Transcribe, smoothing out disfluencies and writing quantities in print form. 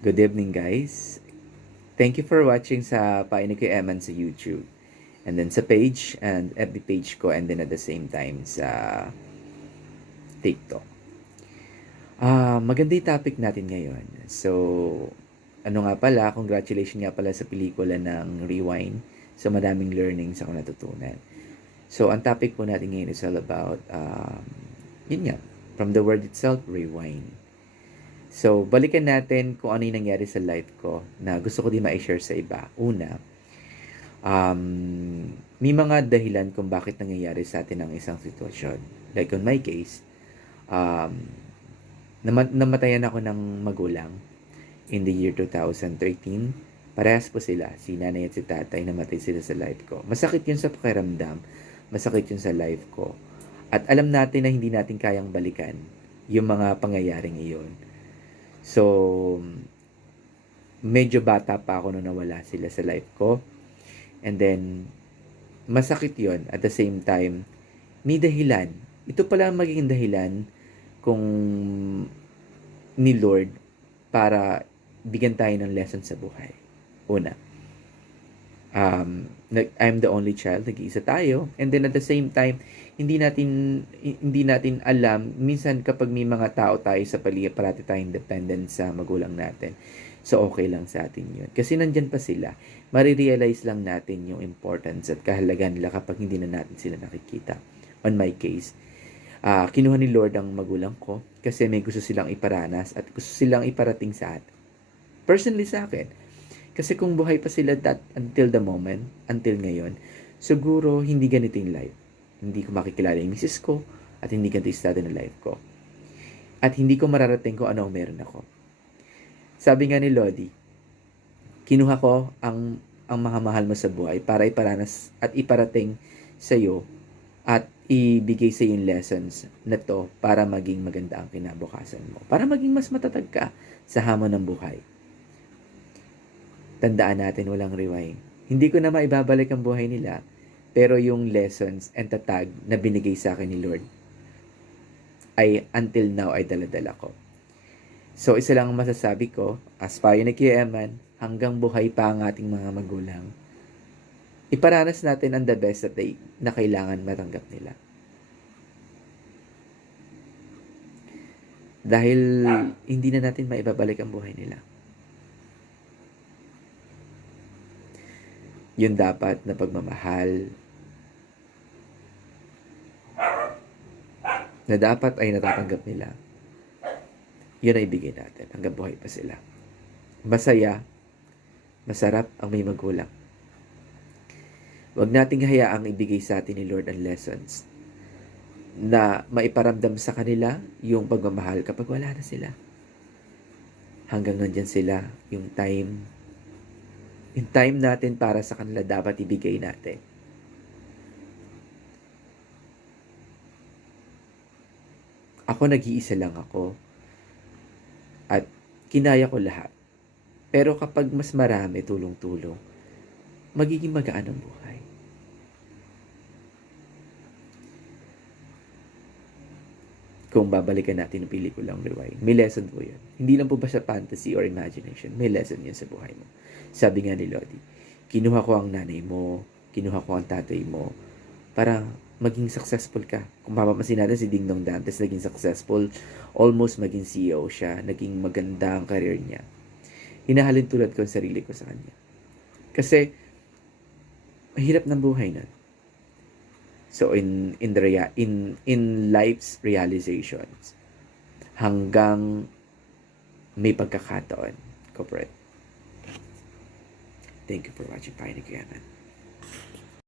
Good evening, guys. Thank you for watching sa Pakinig kay Eman sa YouTube. And then sa page and FB page ko, and then at the same time sa TikTok. Maganda yung topic natin ngayon. So, ano nga pala, congratulations nga pala sa pelikula ng Rewind. So, madaming learnings ako natutunan. So, ang topic po natin ngayon is all about, yun nga, from the word itself, rewind. So, balikan natin kung ano yung nangyari sa life ko na gusto ko din ma-share sa iba. Una, may mga dahilan kung bakit nangyayari sa atin ang isang sitwasyon. Like on my case, namatayan ako ng magulang in the year 2013. Parehas po sila, si nanay at si tatay, namatay sila sa life ko. Masakit yun sa pakiramdam, masakit yun sa life ko. At alam natin na hindi natin kayang balikan yung mga pangyayaring iyon. So, medyo bata pa ako nung nawala sila sa life ko. And then, masakit yon. At the same time, may dahilan. Ito pala ang magiging dahilan kung ni Lord para bigyan tayo ng lesson sa buhay. Una, I'm the only child, nag-iisa tayo. And then at the same time, hindi natin alam, minsan kapag may mga tao tayo sa paligid, parati tayong dependent sa magulang natin. So okay lang sa atin yun. Kasi nandyan pa sila. Marirealize lang natin yung importance at kahalagan nila kapag hindi na natin sila nakikita. On my case, kinuha ni Lord ang magulang ko kasi may gusto silang iparanas at gusto silang iparating sa atin. Personally sa akin. Kasi kung buhay pa sila until the moment, until ngayon, siguro hindi ganito yung life. Hindi ko makikilala yung misis ko at hindi ganito yung estado ng life ko. At hindi ko mararating kung ano ang meron ako. Sabi nga ni Lodi, kinuha ko ang mga mahal mo sa buhay para iparanas at iparating sa iyo at ibigay sa yung lessons na to para maging maganda ang kinabukasan mo. Para maging mas matatag ka sa hamon ng buhay. Tandaan natin, walang rewind. Hindi ko na maibabalik ang buhay nila, pero yung lessons and tatag na binigay sa akin ni Lord ay until now ay daladala ko. So, isa lang ang masasabi ko, as payo ni Kuya Eman, hanggang buhay pa ang ating mga magulang, iparanas natin ang the best na kailangan matanggap nila. Dahil hindi na natin maibabalik ang buhay nila. Yun dapat na pagmamahal na dapat ay natatanggap nila. Yun ay ibigay natin hanggang buhay pa sila. Masaya, masarap ang may magulang. Huwag nating hayaang ibigay sa atin ni Lord ang lessons na maiparamdam sa kanila yung pagmamahal kapag wala na sila. Hanggang nandyan sila, yung time natin para sa kanila dapat ibigay natin. Ako nag-iisa lang ako at kinaya ko lahat. Pero kapag mas marami tulong-tulong, magiging magaan ang buhay. Kung babalikan natin ang pelikulang Rewind, may lesson po yun. Hindi lang po ba sa fantasy or imagination, may lesson yan sa buhay mo. Sabi nga ni Lodi, kinuha ko ang nanay mo, kinuha ko ang tatay mo, para maging successful ka. Kung mapapansin natin si Ding Dong Dantes, naging successful, almost maging CEO siya, naging maganda ang career niya. Hinahalin tulad ko ang sarili ko sa kanya. Kasi, mahirap ng buhay na. So in life's realizations, hanggang may pagkakataon, corporate. Thank you for watching. Pakinig kayo, man.